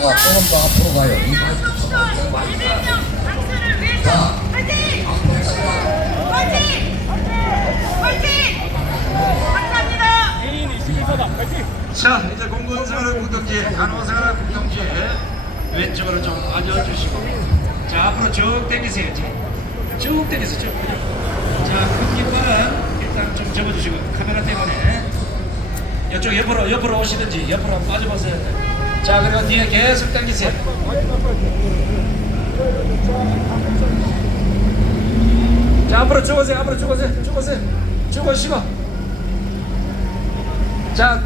자, 조금 더 앞으로 가요. 이. 자 이제 공군생활 국경지 간호생활 국경지 왼쪽으로 좀 앉아주시고. 자 앞으로 쭉 당기세요 이제. 쭉 당기세요 쭉 자 큰 깃발은 일단 좀 접어주시고 카메라 때문에. 이쪽 옆으로 옆으로 오시든지 옆으로 빠져보세요 자 그리고 뒤에 계속 당기세요. 자 앞으로 쭉 오세요 앞으로 오세요 쭉 오시고. 자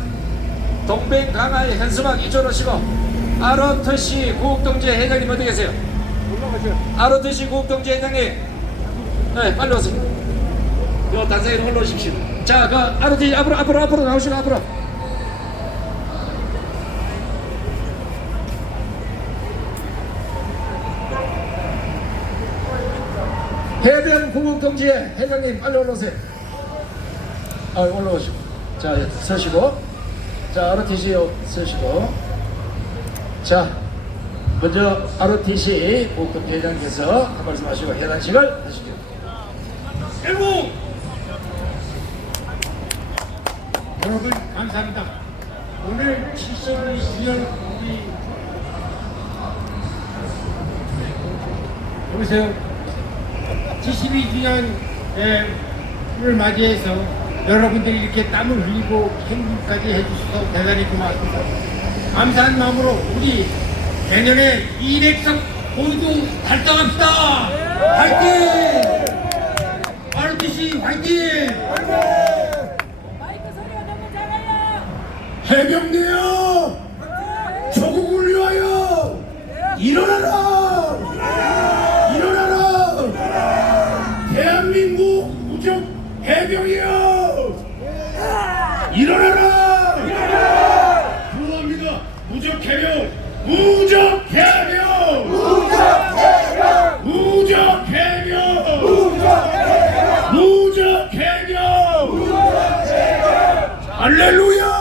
동백 강화의 현수막 이쪽으로 오시고 아로트시 구국동지 회장님 어디 계세요? 아로트시 구국동지 회장님. 네 빨리 오세요. 요 단상에로 올라오십시오. 자그 아로트시 앞으로 앞으로 앞으로 나오시고 앞으로 해변 구국동지 회장님 빨리 올라오세요. 아 올라오시고. 자 서시고. 자 ROTC 서시고. 자 먼저 ROTC 국금 대장께서 한 말씀 하시고 해단식을 하시죠. 일곱 여러분 감사합니다. 오늘 72주년 우리 보세요. 72주년을 맞이해서 여러분들이 이렇게 땀을 흘리고 행진까지 해주셔서 대단히 고맙습니다. 감사한 마음으로 우리 내년에 200석 모두 달성합시다. 화이팅! RTC 화이팅! 마이크 소리가 너무 작아요. 해병대여! 조국을 위하여! 일어나라! 일어나라! 대한민국 무적 해병이여! 일어나라! 구호합니다. 무적 해병! 무적 해병! 무적 해병! 무적 해병! 무적 해병! 할렐루야!